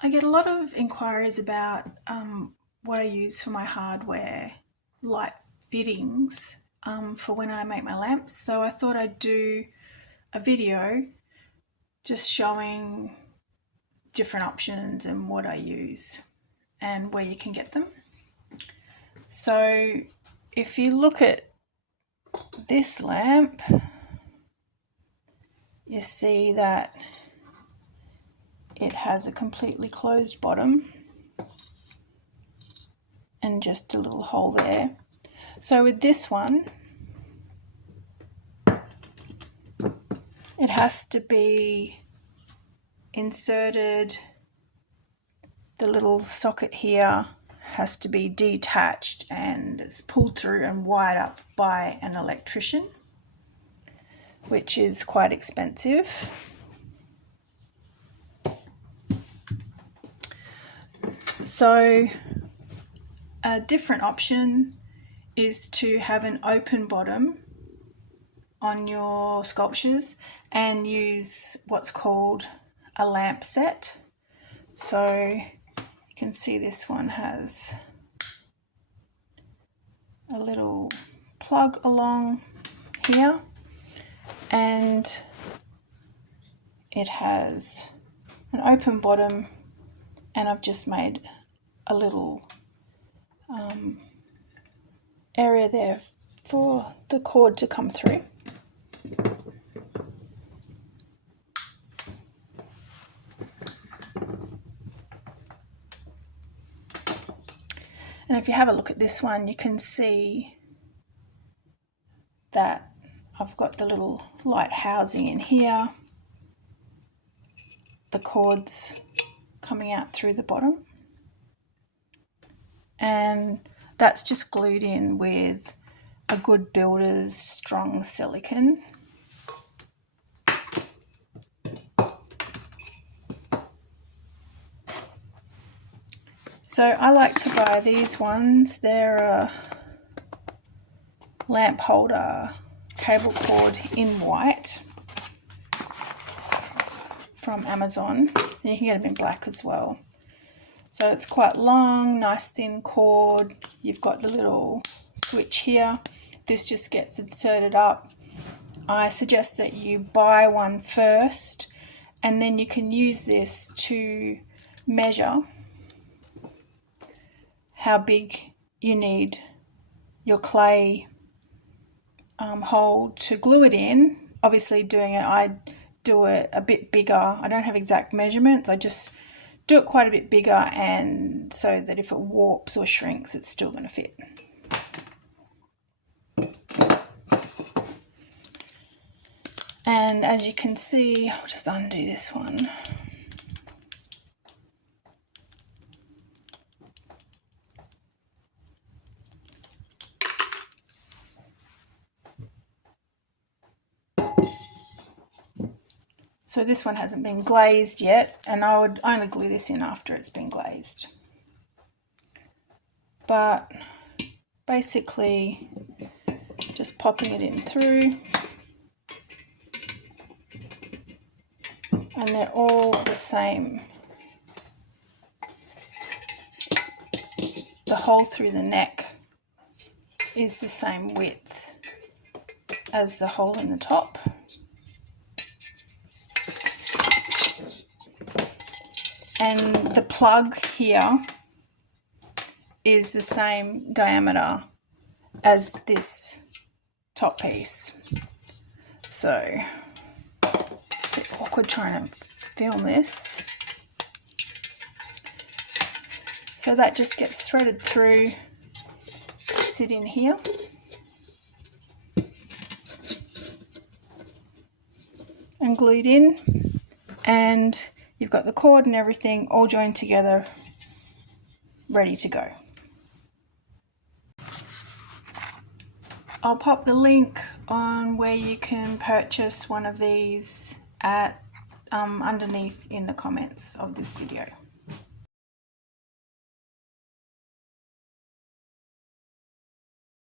I get a lot of inquiries about what I use for my hardware, light fittings for when I make my lamps. So I thought I'd do a video just showing different options and what I use and where you can get them. So if you look at this lamp, you see that it has a completely closed bottom and just a little hole there. So with this one, it has to be inserted, the little socket here has to be detached and it's pulled through and wired up by an electrician, which is quite expensive. So a different option is to have an open bottom on your sculptures and use what's called a lamp set. So you can see this one has a little plug along here and it has an open bottom, and I've just made a little area there for the cord to come through. And if you have a look at this one, you can see that I've got the little light housing in here, the cords coming out through the bottom, and that's just glued in with a good builder's strong silicone. So I like to buy these ones. They're a lamp holder cable cord in white from Amazon. You can get them in black as well. So it's quite long, nice thin cord. You've got the little switch here. This just gets inserted up. I suggest that you buy one first and then you can use this to measure how big you need your clay hole to glue it in. Obviously I do it a bit bigger. I don't have exact measurements. I just do it quite a bit bigger, and so that if it warps or shrinks, it's still going to fit. And as you can see, I'll just undo this one. So this one hasn't been glazed yet, and I would only glue this in after it's been glazed. But basically just popping it in through, and they're all the same. The hole through the neck is the same width as the hole in the top. And the plug here is the same diameter as this top piece. So it's a bit awkward trying to film this. So that just gets threaded through to sit in here. And glued in, and you've got the cord and everything all joined together, ready to go. I'll pop the link on where you can purchase one of these at underneath in the comments of this video.